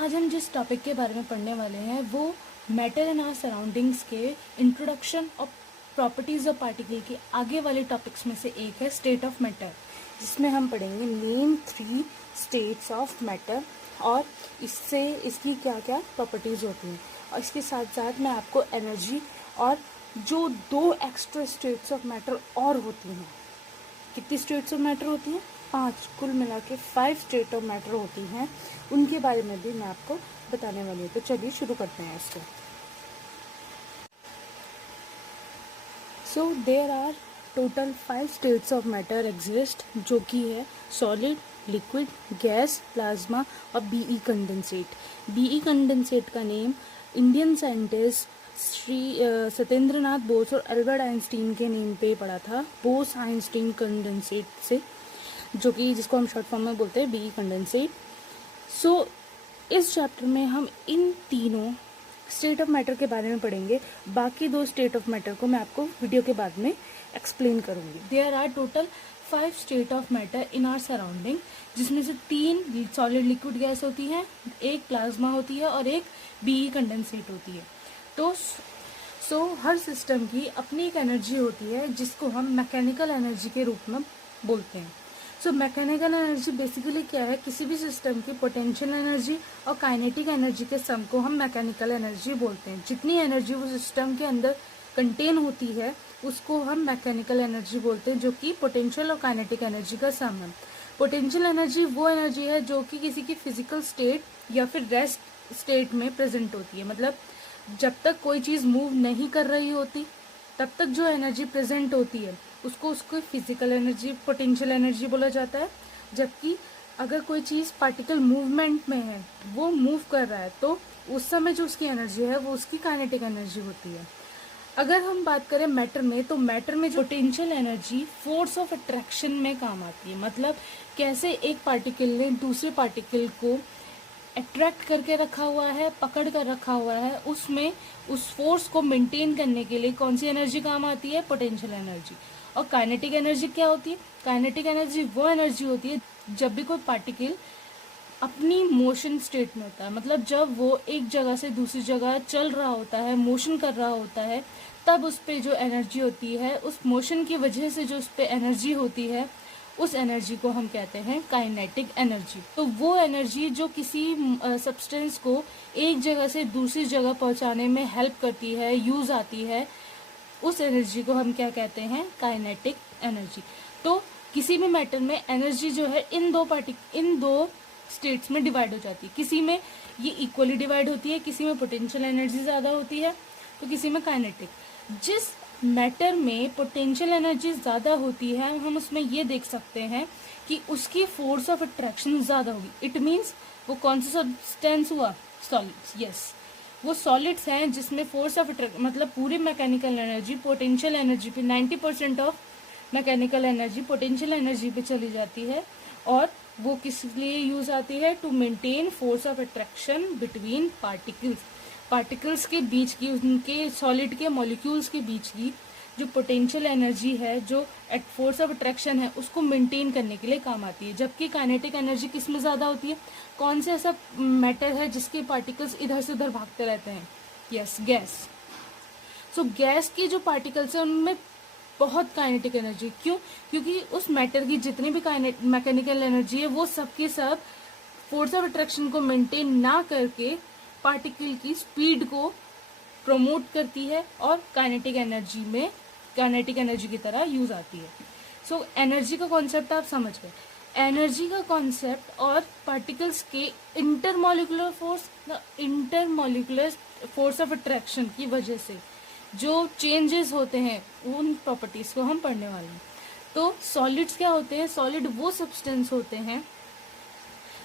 आज हम जिस टॉपिक के बारे में पढ़ने वाले हैं वो मैटर इन आवर सराउंडिंग्स के इंट्रोडक्शन और प्रॉपर्टीज़ ऑफ पार्टिकल के आगे वाले टॉपिक्स में से एक है स्टेट ऑफ मैटर, जिसमें हम पढ़ेंगे नेम 3 स्टेट्स ऑफ मैटर और इससे इसकी क्या क्या प्रॉपर्टीज़ होती हैं। और इसके साथ साथ मैं आपको एनर्जी और जो 2 एक्स्ट्रा स्टेट्स ऑफ मैटर और होती हैं, कितनी स्टेट्स ऑफ मैटर होती हैं, 5, कुल मिला के 5 स्टेट ऑफ मैटर होती हैं, उनके बारे में भी मैं आपको बताने वाली हूँ। तो चलिए शुरू करते हैं इसको। So there are total 5 states of matter exist, जो कि है सॉलिड, लिक्विड, गैस, प्लाज्मा और बीई कंडेंसेट। बीई कंडेंसेट का name Indian scientist Shri Satyendranath Bose और एल्बर्ट आइंस्टीन के नेम पे पड़ा था, बोस आइंस्टीन कंडेंसेट से, जो कि जिसको हम शॉर्ट फॉर्म में बोलते हैं बीई कंडेंसेट। सो इस चैप्टर में हम इन तीनों स्टेट ऑफ मैटर के बारे में पढ़ेंगे। बाकी 2 स्टेट ऑफ मैटर को मैं आपको वीडियो के बाद में एक्सप्लेन करूंगी। There are total 5 state of matter in our surrounding, जिसमें से 3 सॉलिड लिक्विड गैस होती हैं, 1 प्लाज्मा होती है और 1 बीई कंडेंसेट होती है। तो हर सिस्टम की अपनी एक एनर्जी होती है जिसको हम मैकेनिकल एनर्जी के रूप में बोलते हैं। मैकेनिकल एनर्जी बेसिकली क्या है, किसी भी सिस्टम की पोटेंशियल एनर्जी और काइनेटिक एनर्जी के सम को हम मैकेनिकल एनर्जी बोलते हैं। जितनी एनर्जी वो सिस्टम के अंदर कंटेन होती है उसको हम मैकेनिकल एनर्जी बोलते हैं, जो कि पोटेंशियल और काइनेटिक एनर्जी का सम है। पोटेंशियल एनर्जी वो एनर्जी है जो कि किसी की फिजिकल स्टेट या फिर रेस्ट स्टेट में प्रेजेंट होती है, मतलब जब तक कोई चीज़ मूव नहीं कर रही होती तब तक जो एनर्जी प्रेजेंट होती है उसको फिजिकल एनर्जी, पोटेंशियल एनर्जी बोला जाता है। जबकि अगर कोई चीज़ पार्टिकल मूवमेंट में है, वो मूव कर रहा है, तो उस समय जो उसकी एनर्जी है वो उसकी काइनेटिक एनर्जी होती है। अगर हम बात करें मैटर में, तो मैटर में जो potential energy force of attraction में काम आती है, मतलब कैसे एक पार्टिकल ने दूसरे पार्टिकल को अट्रैक्ट करके रखा हुआ है, पकड़ कर रखा हुआ है, उसमें उस फोर्स को मेंटेन करने के लिए कौन सी एनर्जी काम आती है, पोटेंशियल एनर्जी। और काइनेटिक एनर्जी क्या होती है, काइनेटिक एनर्जी वो एनर्जी होती है जब भी कोई पार्टिकल अपनी मोशन स्टेट में होता है, मतलब जब वो एक जगह से दूसरी जगह चल रहा होता है, मोशन कर रहा होता है, तब उस पर जो एनर्जी होती है, उस मोशन की वजह से जो उस पर एनर्जी होती है, उस एनर्जी को हम कहते हैं काइनेटिक एनर्जी। तो वो एनर्जी जो किसी सब्सटेंस को एक जगह से दूसरी जगह पहुंचाने में हेल्प करती है, यूज आती है, उस एनर्जी को हम क्या कहते हैं, काइनेटिक एनर्जी। तो किसी भी मैटर में एनर्जी जो है इन दो स्टेट्स में डिवाइड हो जाती है। किसी में ये इक्वली डिवाइड होती है, किसी में पोटेंशियल एनर्जी ज़्यादा होती है तो किसी में काइनेटिक। जिस मैटर में पोटेंशियल एनर्जी ज़्यादा होती है, हम उसमें ये देख सकते हैं कि उसकी फोर्स ऑफ अट्रैक्शन ज़्यादा होगी। इट मीन्स वो कौन सा सब्सटेंस हुआ, सॉलिड्स। यस, वो सॉलिड्स हैं जिसमें फोर्स ऑफ अट्रैक्शन, मतलब पूरी मैकेनिकल एनर्जी पोटेंशियल एनर्जी पे 90% of mechanical energy potential energy पे चली जाती है। और वो किस लिए यूज आती है, to maintain force of attraction between particles के बीच की, उनके सॉलिड के मॉलिक्यूल्स के बीच की जो पोटेंशियल एनर्जी है, जो एट फोर्स ऑफ अट्रैक्शन है, उसको मेंटेन करने के लिए काम आती है। जबकि काइनेटिक एनर्जी किस में ज़्यादा होती है, कौन से ऐसा मैटर है जिसके पार्टिकल्स इधर से उधर भागते रहते हैं, यस, गैस। सो गैस की जो पार्टिकल्स हैं उनमें बहुत काइनेटिक एनर्जी, क्यों, क्योंकि उस मैटर की जितनी भी मैकेनिकल एनर्जी है वो सब के सब फोर्स ऑफ अट्रैक्शन को मेंटेन ना करके पार्टिकल की स्पीड को प्रमोट करती है और काइनेटिक एनर्जी की तरह यूज आती है। सो एनर्जी का कॉन्सेप्ट आप समझ गए। एनर्जी का कॉन्सेप्ट और पार्टिकल्स के इंटरमॉलिकुलर फोर्स ऑफ अट्रैक्शन की वजह से जो चेंजेस होते हैं, उन प्रॉपर्टीज को हम पढ़ने वाले हैं। तो सॉलिड्स क्या होते हैं, सॉलिड वो सब्सटेंस होते हैं,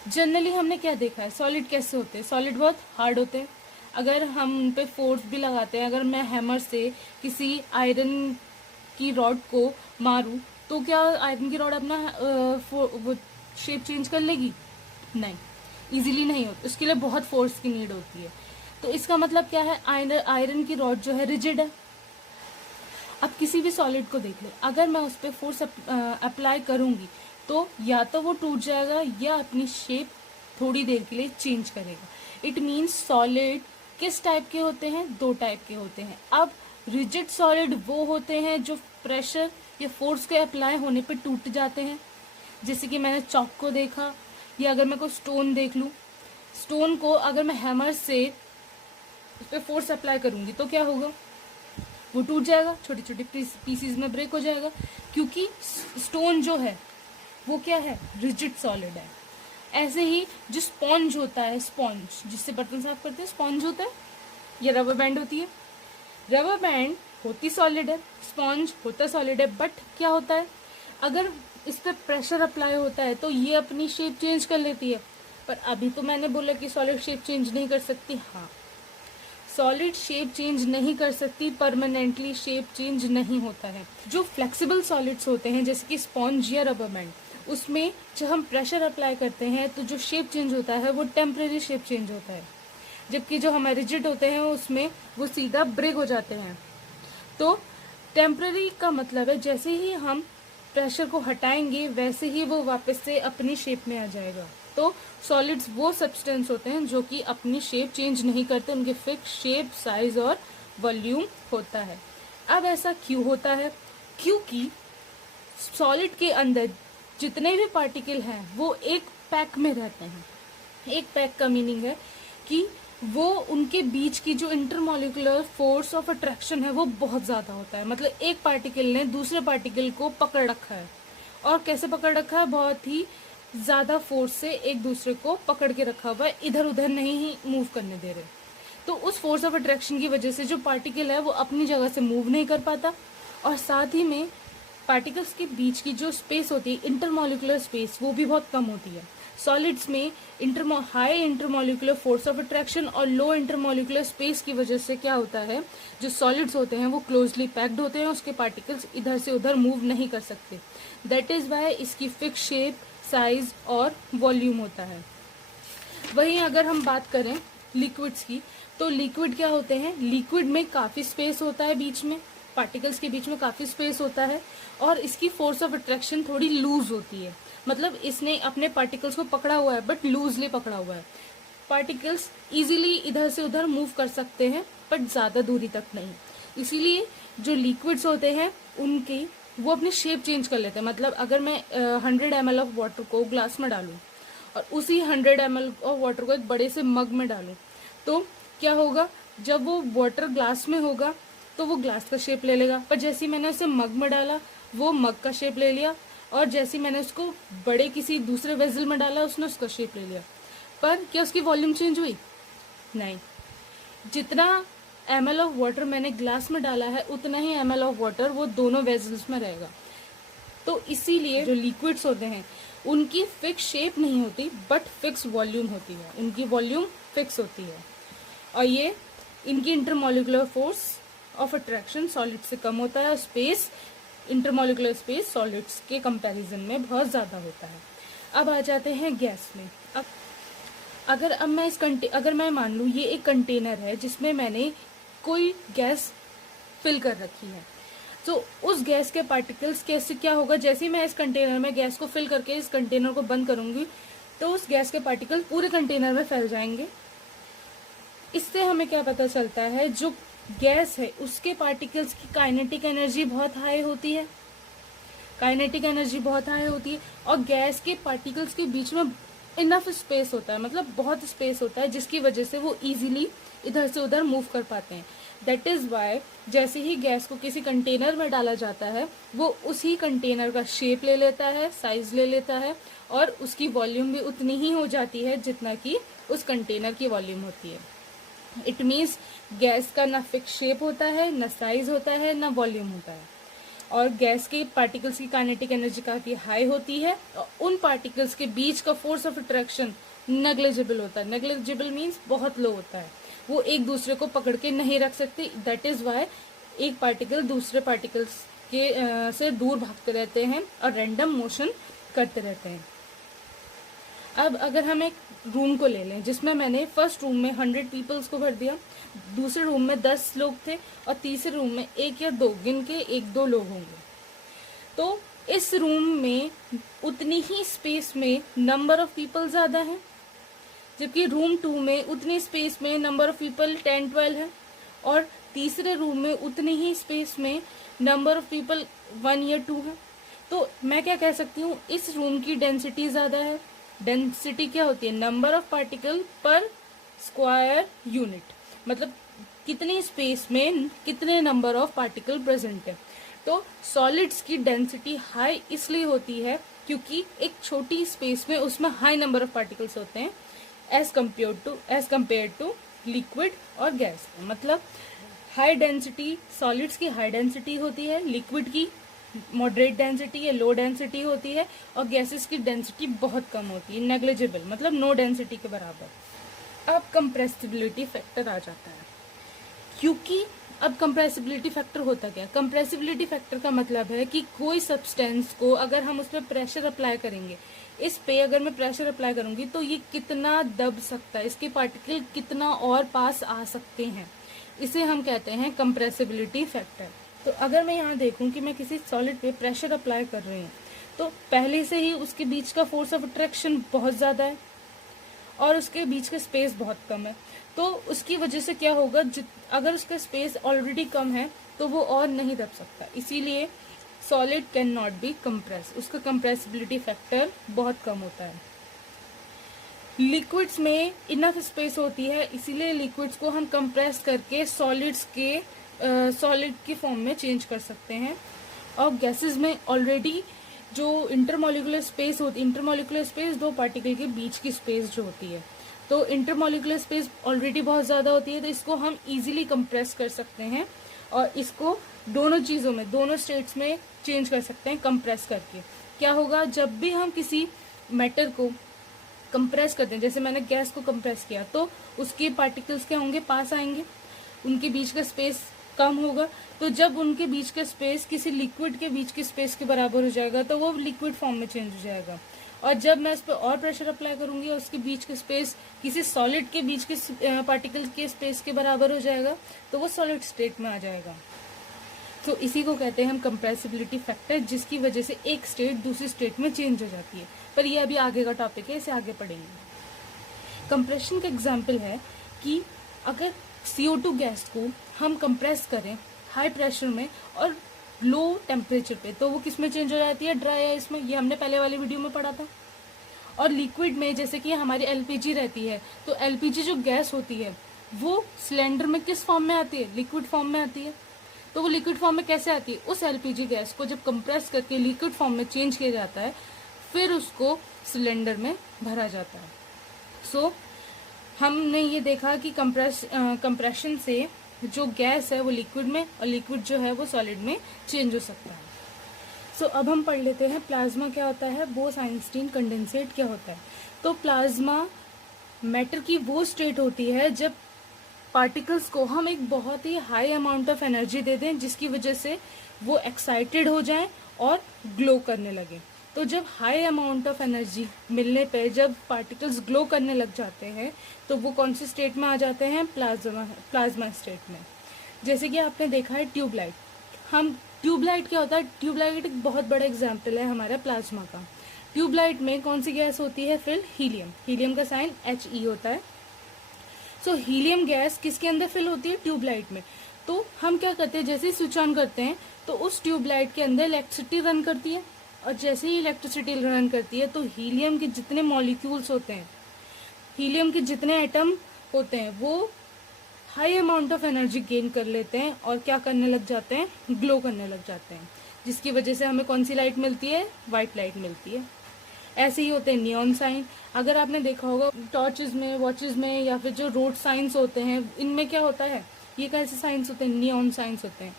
जनरली हमने क्या देखा है, सॉलिड कैसे होते हैं, सॉलिड बहुत हार्ड होते हैं। अगर हम उन पे फोर्स भी लगाते हैं, अगर मैं हैमर से किसी आयरन की रॉड को मारूं तो क्या आयरन की रॉड अपना वो शेप चेंज कर लेगी, नहीं, इजीली नहीं होती, उसके लिए बहुत फोर्स की नीड होती है। तो इसका मतलब क्या है, आयरन की रॉड जो है रिजिड है। अब किसी भी सॉलिड को देख ले, अगर मैं उस पर फोर्स अप्लाई करूंगी तो या तो वो टूट जाएगा या अपनी शेप थोड़ी देर के लिए चेंज करेगा। इट मीन्स सॉलिड किस टाइप के होते हैं, दो टाइप के होते हैं। अब रिजिड सॉलिड वो होते हैं जो प्रेशर या फोर्स के अप्लाई होने पे टूट जाते हैं, जैसे कि मैंने चॉक को देखा, या अगर मैं कोई स्टोन देख लूँ, स्टोन को अगर मैं हैमर से उस पर फोर्स अप्लाई करूंगी तो क्या होगा, वो टूट जाएगा, छोटे छोटे पीसीज में ब्रेक हो जाएगा, क्योंकि स्टोन जो है वो क्या है, रिजिड सॉलिड है। ऐसे ही जो स्पॉन्ज होता है, स्पॉन्ज जिससे बर्तन साफ करते हैं, स्पॉन्ज होता है, या रबर बैंड होती है, रबर बैंड होती सॉलिड है, स्पॉन्ज होता सॉलिड है, बट क्या होता है, अगर इस पर प्रेशर अप्लाई होता है तो ये अपनी शेप चेंज कर लेती है। पर अभी तो मैंने बोला कि सॉलिड शेप चेंज नहीं कर सकती। हाँ, सॉलिड शेप चेंज नहीं कर सकती, परमानेंटली शेप चेंज नहीं होता है। जो फ्लेक्सिबल सॉलिड्स होते हैं जैसे कि स्पॉन्ज या रबर बैंड, उसमें जब हम प्रेशर अप्लाई करते हैं तो जो शेप चेंज होता है वो टेम्परेरी शेप चेंज होता है, जबकि जो हमारे रिजिड होते हैं उसमें वो सीधा ब्रेक हो जाते हैं। तो टेम्परेरी का मतलब है जैसे ही हम प्रेशर को हटाएंगे वैसे ही वो वापस से अपनी शेप में आ जाएगा। तो सॉलिड्स वो सब्सटेंस होते हैं जो कि अपनी शेप चेंज नहीं करते, उनके फिक्स शेप, साइज और वॉल्यूम होता है। अब ऐसा क्यों होता है, क्योंकि सॉलिड के अंदर जितने भी पार्टिकल हैं वो एक पैक में रहते हैं। एक पैक का मीनिंग है कि वो उनके बीच की जो इंटरमॉलिक्यूलर फोर्स ऑफ अट्रैक्शन है वो बहुत ज़्यादा होता है। मतलब एक पार्टिकल ने दूसरे पार्टिकल को पकड़ रखा है, और कैसे पकड़ रखा है, बहुत ही ज़्यादा फोर्स से एक दूसरे को पकड़ के रखा हुआ है, इधर उधर नहीं ही मूव करने दे रहे। तो उस फोर्स ऑफ अट्रैक्शन की वजह से जो पार्टिकल है वो अपनी जगह से मूव नहीं कर पाता, और साथ ही में पार्टिकल्स के बीच की जो स्पेस होती है, इंटरमॉलिक्यूलर स्पेस, वो भी बहुत कम होती है। सॉलिड्स में high intermolecular force of attraction और लो इंटरमॉलिक्यूलर स्पेस की वजह से क्या होता है, जो सॉलिड्स होते हैं वो क्लोजली पैक्ड होते हैं, उसके पार्टिकल्स इधर से उधर मूव नहीं कर सकते। दैट इज वाई इसकी फिक्स शेप, साइज और वॉल्यूम होता है। वहीं अगर हम बात करें लिक्विड्स की, तो लिक्विड क्या होते हैं, लिक्विड में काफ़ी स्पेस होता है, बीच में पार्टिकल्स के बीच में काफ़ी स्पेस होता है, और इसकी फोर्स ऑफ अट्रैक्शन थोड़ी लूज होती है। मतलब इसने अपने पार्टिकल्स को पकड़ा हुआ है बट लूजली पकड़ा हुआ है। पार्टिकल्स इजीली इधर से उधर मूव कर सकते हैं बट ज़्यादा दूरी तक नहीं। इसीलिए जो लिक्विड्स होते हैं उनकी वो अपनी शेप चेंज कर लेते हैं। मतलब अगर मैं 100 ml ऑफ वाटर को ग्लास में डालूं और उसी 100 ml ऑफ वाटर को एक बड़े से मग में डालूं, तो क्या होगा, जब वो वाटर ग्लास में होगा तो वो ग्लास का शेप ले लेगा, पर जैसे ही मैंने उसे मग में डाला वो मग का शेप ले लिया, और जैसे ही मैंने उसको बड़े किसी दूसरे वेसल में डाला उसने उसका शेप ले लिया। पर क्या उसकी वॉल्यूम चेंज हुई? नहीं। जितना ml ऑफ वाटर मैंने ग्लास में डाला है उतना ही ml ऑफ वाटर वो दोनों वेजल्स में रहेगा। तो इसीलिए जो लिक्विड्स होते हैं उनकी फिक्स शेप नहीं होती बट फिक्स वॉल्यूम होती है, उनकी वॉल्यूम फिक्स होती है, और ये इनकी intermolecular force of attraction solid से कम होता है, और स्पेस, इंटरमॉलिक्यूलर स्पेस सॉलिड्स के कंपैरिजन में बहुत ज़्यादा होता है। अब आ जाते हैं गैस में। अगर मैं मान लूँ ये एक कंटेनर है जिसमें मैंने कोई गैस फिल कर रखी है, तो उस गैस के पार्टिकल्स कैसे क्या होगा, जैसे ही मैं इस कंटेनर में गैस को फिल करके इस कंटेनर को बंद करूंगी तो उस गैस के पार्टिकल पूरे कंटेनर में फैल जाएंगे। इससे हमें क्या पता चलता है, जो गैस है उसके पार्टिकल्स की काइनेटिक एनर्जी बहुत हाई होती है, काइनेटिक एनर्जी बहुत हाई होती है, और गैस के पार्टिकल्स के बीच में इनफ स्पेस होता है, मतलब बहुत स्पेस होता है, जिसकी वजह से वो इजीली इधर से उधर मूव कर पाते हैं। दैट इज़ वाई जैसे ही गैस को किसी कंटेनर में डाला जाता है वो उसी कंटेनर का शेप ले लेता है, साइज ले लेता है, और उसकी वॉल्यूम भी उतनी ही हो जाती है जितना कि उस कंटेनर की वॉल्यूम होती है। इट मीन्स गैस का ना फिक्स शेप होता है, ना साइज होता है, ना वॉल्यूम होता है, और गैस के पार्टिकल्स की काइनेटिक एनर्जी काफ़ी हाई होती है, और उन पार्टिकल्स के बीच का फोर्स ऑफ अट्रैक्शन नेग्लिजिबल होता है। नेग्लिजिबल मीन्स बहुत लो होता है, वो एक दूसरे को पकड़ के नहीं रख सकते। दैट इज़ वाई एक पार्टिकल दूसरे पार्टिकल्स के से दूर भागते रहते हैं और रैंडम मोशन करते रहते हैं। अब अगर हम एक रूम को ले लें जिसमें मैंने फर्स्ट रूम में 100 पीपल्स को भर दिया, दूसरे रूम में 10 लोग थे, और तीसरे रूम में 1 या 2 गिन के 1-2 लोग होंगे, तो इस रूम में उतनी ही स्पेस में नंबर ऑफ पीपल ज़्यादा है, जबकि रूम 2 में उतनी स्पेस में नंबर ऑफ पीपल 10-12 है, और तीसरे रूम में उतनी ही स्पेस में नंबर ऑफ पीपल 1 या 2 है। तो मैं क्या कह सकती हूँ, इस रूम की डेंसिटी ज़्यादा है। डेंसिटी क्या होती है, नंबर ऑफ पार्टिकल पर स्क्वायर यूनिट, मतलब कितनी स्पेस में कितने नंबर ऑफ पार्टिकल प्रेजेंट है। तो सॉलिड्स की डेंसिटी हाई इसलिए होती है क्योंकि एक छोटी स्पेस में उसमें हाई नंबर ऑफ पार्टिकल्स होते हैं एज कंपेयर टू लिक्विड और गैस। मतलब हाई डेंसिटी, सॉलिड्स की हाई डेंसिटी होती है, लिक्विड की मॉडरेट डेंसिटी या लो डेंसिटी होती है, और गैसेस की डेंसिटी बहुत कम होती है, नेग्लिजिबल, मतलब नो डेंसिटी के बराबर। अब कंप्रेसिबिलिटी फैक्टर आ जाता है, क्योंकि अब कंप्रेसिबिलिटी फैक्टर होता क्या, कंप्रेसिबिलिटी फैक्टर का मतलब है कि कोई सब्सटेंस को अगर हम उस पर प्रेशर अप्लाई करेंगे, इस पे अगर मैं प्रेशर अप्लाई करूंगी तो ये कितना दब सकता है, इसके पार्टिकल कितना और पास आ सकते हैं, इसे हम कहते हैं कंप्रेसिबिलिटी फैक्टर। तो अगर मैं यहाँ देखूं कि मैं किसी सॉलिड पे प्रेशर अप्लाई कर रही हूँ, तो पहले से ही उसके बीच का फोर्स ऑफ अट्रैक्शन बहुत ज़्यादा है और उसके बीच का स्पेस बहुत कम है। तो उसकी वजह से क्या होगा, अगर उसका स्पेस ऑलरेडी कम है तो वो और नहीं दब सकता, इसीलिए solid can not be compress, उसका कंप्रेसिबिलिटी फैक्टर बहुत कम होता है। लिक्विड्स में इनफ स्पेस होती है, इसीलिए लिक्विड्स को हम कंप्रेस करके सॉलिड के फॉर्म में चेंज कर सकते हैं। और गैसेस में ऑलरेडी जो इंटरमोलिकुलर स्पेस होती है, इंटरमोलिकुलर स्पेस दो पार्टिकल के बीच की स्पेस जो होती है, तो इंटरमोलिकुलर स्पेस ऑलरेडी बहुत ज़्यादा होती है, तो इसको हम इजीली कंप्रेस कर सकते हैं और इसको दोनों चीज़ों में, दोनों स्टेट्स में चेंज कर सकते हैं कंप्रेस करके। क्या होगा, जब भी हम किसी मैटर को कंप्रेस करते हैं, जैसे मैंने गैस को कंप्रेस किया, तो उसके पार्टिकल्स क्या होंगे, पास आएंगे, उनके बीच का स्पेस कम होगा। तो जब उनके बीच का स्पेस किसी लिक्विड के बीच के स्पेस के बराबर हो जाएगा तो वो लिक्विड फॉर्म में चेंज हो जाएगा। और जब मैं उस पर और प्रेशर अप्लाई करूंगी और उसके बीच का स्पेस किसी सॉलिड के बीच के पार्टिकल के स्पेस के बराबर हो जाएगा तो वो सॉलिड स्टेट में आ जाएगा। तो इसी को कहते हैं हम कंप्रेसिबिलिटी फैक्टर, जिसकी वजह से एक स्टेट दूसरी स्टेट में चेंज हो जाती है। पर ये अभी आगे का टॉपिक है, इसे आगे पढ़ेंगे। कंप्रेशन का एग्जाम्पल है कि अगर CO2 गैस को हम कंप्रेस करें हाई प्रेशर में और लो टेम्परेचर पे, तो वो किस में चेंज हो जाती है, ड्राई आइस में। ये हमने पहले वाली वीडियो में पढ़ा था। और लिक्विड में, जैसे कि हमारी LPG रहती है, तो LPG जो गैस होती है वो सिलेंडर में किस फॉर्म में आती है, लिक्विड फॉर्म में आती है। तो वो लिक्विड फॉर्म में कैसे आती है, उस LPG गैस को जब कंप्रेस करके लिक्विड फॉर्म में चेंज किया जाता है, फिर उसको सिलेंडर में भरा जाता है। सो हमने ये देखा कि कंप्रेशन से जो गैस है वो लिक्विड में और लिक्विड जो है वो सॉलिड में चेंज हो सकता है। सो अब हम पढ़ लेते हैं प्लाज्मा क्या होता है, बोस-आइंस्टीन कंडेंसेट क्या होता है। तो प्लाज्मा मैटर की वो स्टेट होती है जब पार्टिकल्स को हम एक बहुत ही हाई अमाउंट ऑफ एनर्जी दे दें, जिसकी वजह से वो एक्साइटेड हो जाएं और ग्लो करने लगे। तो जब हाई अमाउंट ऑफ एनर्जी मिलने पे जब पार्टिकल्स ग्लो करने लग जाते हैं तो वो कौन सी स्टेट में आ जाते हैं, प्लाज्मा स्टेट में। जैसे कि आपने देखा है ट्यूबलाइट, ट्यूबलाइट क्या होता है, ट्यूबलाइट एक बहुत बड़ा एग्जाम्पल है हमारा प्लाज्मा का। ट्यूबलाइट में कौन सी गैस होती है, फिल हीलियम, हीलियम का साइन He होता है। सो हीलियम गैस किसके अंदर फिल होती है, ट्यूबलाइट में। तो हम क्या करते हैं, जैसे ही स्विच ऑन करते हैं तो उस ट्यूबलाइट के अंदर इलेक्ट्रिसिटी रन करती है, और जैसे ही इलेक्ट्रिसिटी रन करती है तो हीलियम के जितने मॉलिक्यूल्स होते हैं, हीलियम के जितने एटम होते हैं, वो high amount of energy gain कर लेते हैं और क्या करने लग जाते हैं, ग्लो करने लग जाते हैं, जिसकी वजह से हमें कौन सी लाइट मिलती है, वाइट लाइट मिलती है। ऐसे ही होते हैं नियॉन साइन। अगर आपने देखा होगा टॉर्चेस में, वॉचेस में, या फिर जो रोड साइंस होते हैं, इनमें क्या होता है, ये कैसे साइंस होते हैं, नियॉन साइंस होते हैं।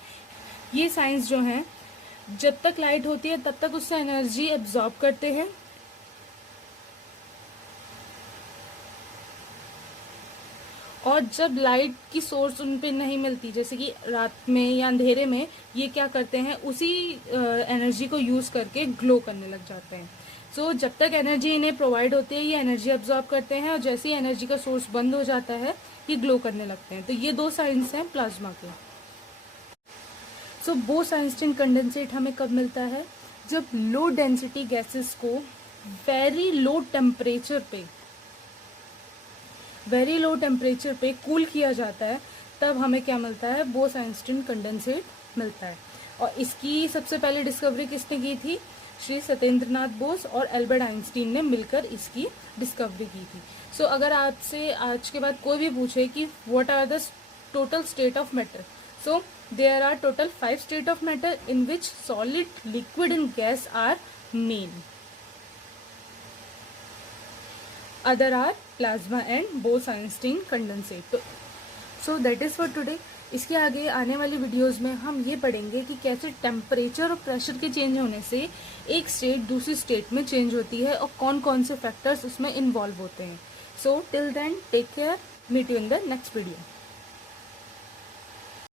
ये साइंस जो हैं, जब तक लाइट होती है तब तक उससे एनर्जी एब्जॉर्ब करते हैं, और जब लाइट की सोर्स उन पे नहीं मिलती, जैसे कि रात में या अंधेरे में, ये क्या करते हैं, उसी एनर्जी को यूज करके ग्लो करने लग जाते हैं। सो जब तक एनर्जी इन्हें प्रोवाइड होती है ये एनर्जी एब्जॉर्ब करते हैं, और जैसे ही एनर्जी का सोर्स बंद हो जाता है ये ग्लो करने लगते हैं। तो ये दो साइंस हैं प्लाज्मा के। सो बोस-आइंस्टीन कंडेंसेट हमें कब मिलता है, जब लो डेंसिटी गैसेस को वेरी लो टेम्परेचर पे वेरी लो टेम्परेचर पे कूल किया जाता है, तब हमें क्या मिलता है, बोस-आइंस्टीन कंडेंसेट मिलता है। और इसकी सबसे पहले डिस्कवरी किसने की थी, श्री सत्येंद्रनाथ बोस और एल्बर्ट आइंस्टीन ने मिलकर इसकी डिस्कवरी की थी। सो अगर आपसे आज के बाद कोई भी पूछे कि what are the total state of matter, so there are total 5 state of matter in which solid, liquid and gas are main. Other are plasma and Bose-Einstein condensate. So that is for today. इसके आगे आने वाली videos में हम ये पढ़ेंगे कि कैसे टेम्परेचर और प्रेशर के चेंज होने से एक स्टेट दूसरी स्टेट में चेंज होती है और कौन कौन से फैक्टर्स उसमें इन्वॉल्व होते हैं. So till then take care, meet you in the next video.